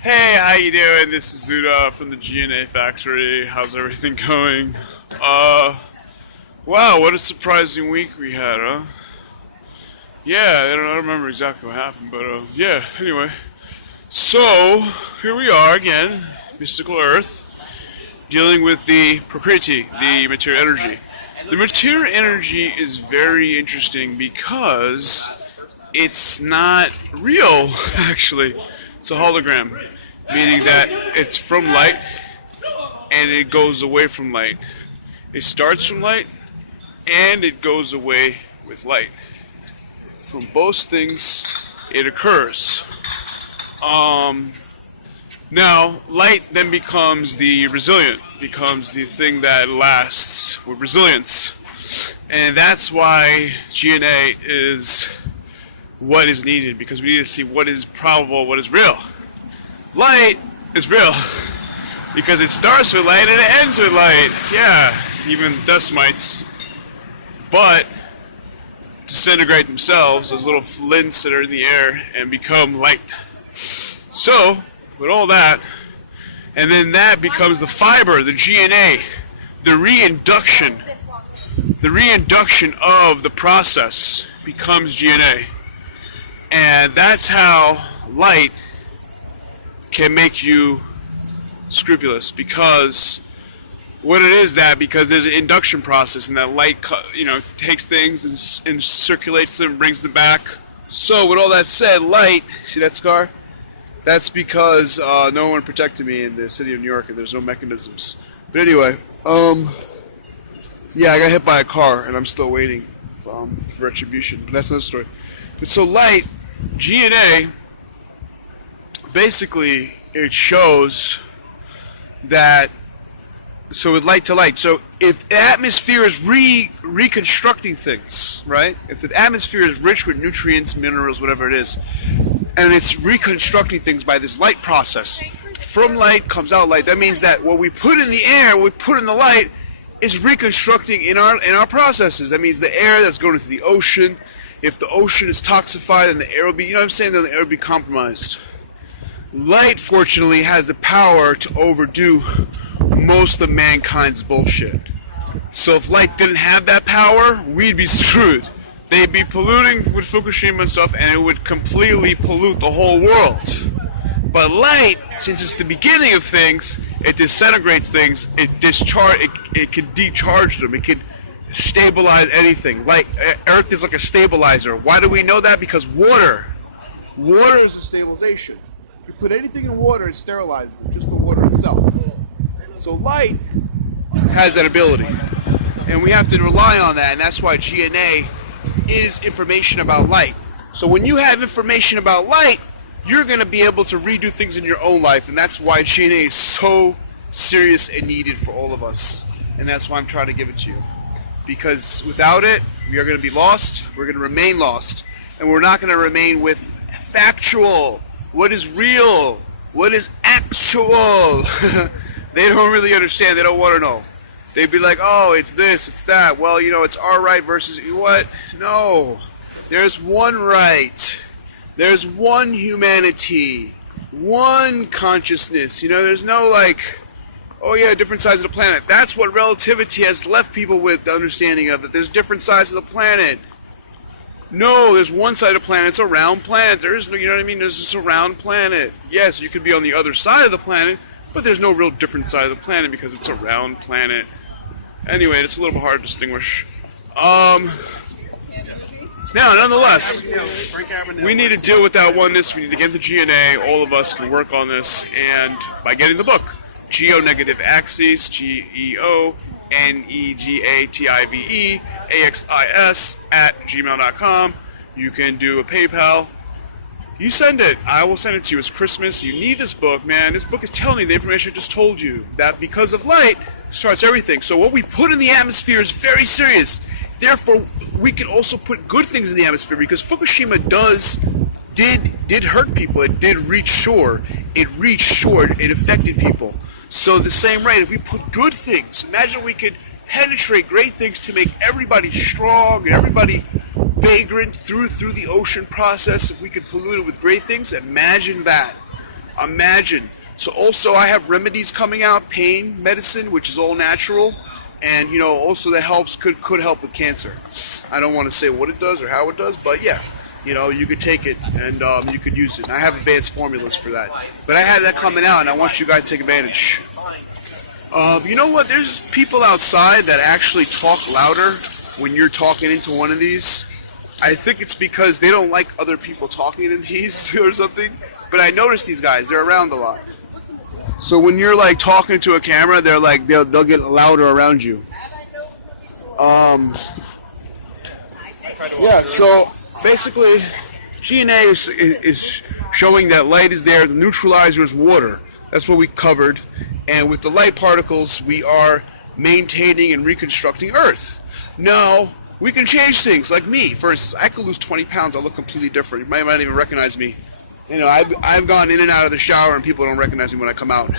Hey, how you doing? This is Zuda from the GNA factory. How's everything going? Wow, what a surprising week we had, huh? Yeah, I don't remember exactly what happened, but yeah, anyway. So, here we are again, mystical Earth, dealing with the Prakriti, the material energy. The material energy is very interesting because it's not real, actually. It's a hologram, meaning that it's from light and it goes away from light. It starts from light and it goes away with light. From both things, it occurs. Now, light then becomes the resilient, becomes the thing that lasts with resilience. And that's why GNA is what is needed, because we need to see what is probable, what is real. Light is real because it starts with light and it ends with light. Yeah, even dust mites, but disintegrate themselves, those little flints that are in the air, and become light. So, with all that, and then that becomes the fiber, the GNA, the reinduction of the process becomes GNA. And that's how light can make you scrupulous, because what it is that because there's an induction process and that light takes things and circulates them and brings them back. So with all that said, light, see that scar? That's because no one protected me in the city of New York and there's no mechanisms. But anyway, yeah, I got hit by a car and I'm still waiting for retribution, but that's another story. But so light, GNA, basically it shows that, so with light to light, so if the atmosphere is reconstructing things, right? If the atmosphere is rich with nutrients, minerals, whatever it is, and it's reconstructing things by this light process, from light comes out light. That means that what we put in the air, what we put in the light, is reconstructing in our processes. That means the air that's going into the ocean, if the ocean is toxified, then the air will be, then the air will be compromised. Light, fortunately, has the power to overdo most of mankind's bullshit. So if light didn't have that power, we'd be screwed. They'd be polluting with Fukushima and stuff, and it would completely pollute the whole world. But light, since it's the beginning of things, it disintegrates things, it can decharge them, it can stabilize anything. Like Earth is like a stabilizer. Why do we know that? Because water is a stabilization. If you put anything in water, it sterilizes it, just the water itself. So light has that ability, and we have to rely on that, and that's why GNA is information about light. So when you have information about light, you're going to be able to redo things in your own life, and that's why GNA is so serious and needed for all of us, and that's why I'm trying to give it to you. Because without it, we are going to be lost, we're going to remain lost, and we're not going to remain with factual, what is real, what is actual. They don't really understand, they don't want to know. They'd be like, oh, it's this, it's that, well, it's our right versus what? No, there's one right, there's one humanity, one consciousness, there's no like, oh yeah, different sides of the planet. That's what relativity has left people with the understanding of, that there's different sides of the planet. No, there's one side of the planet, it's a round planet. There is no, there's just a round planet. Yes, you could be on the other side of the planet, but there's no real different side of the planet because it's a round planet. Anyway, it's a little bit hard to distinguish. Now, nonetheless, we need to deal with that oneness. We need to get the GNA. All of us can work on this, and by getting the book, Geo-Negative Axis, GeoNegative Axis @gmail.com. You can do a PayPal. You send it. I will send it to you. It's Christmas. You need this book, man. This book is telling you the information I just told you. That because of light starts everything. So what we put in the atmosphere is very serious. Therefore, we can also put good things in the atmosphere, because Fukushima did hurt people. It did reach shore. It affected people. So the same rate, if we put good things, imagine we could penetrate great things to make everybody strong and everybody vagrant through the ocean process. If we could pollute it with great things, imagine that. Imagine. So also I have remedies coming out, pain medicine, which is all natural, and also that could help with cancer. I don't want to say what it does or how it does, but yeah, you could take it and you could use it. And I have advanced formulas for that, but I have that coming out, and I want you guys to take advantage. You know what? There's people outside that actually talk louder when you're talking into one of these. I think it's because they don't like other people talking in these or something. But I notice these guys; they're around a lot. So when you're like talking to a camera, they'll get louder around you. Yeah. So basically, GNA is showing that light is there. The neutralizer is water. That's what we covered. And with the light particles, we are maintaining and reconstructing Earth. Now, we can change things, like me. For instance, I could lose 20 pounds. I'll look completely different. You might not even recognize me. I've gone in and out of the shower, and people don't recognize me when I come out.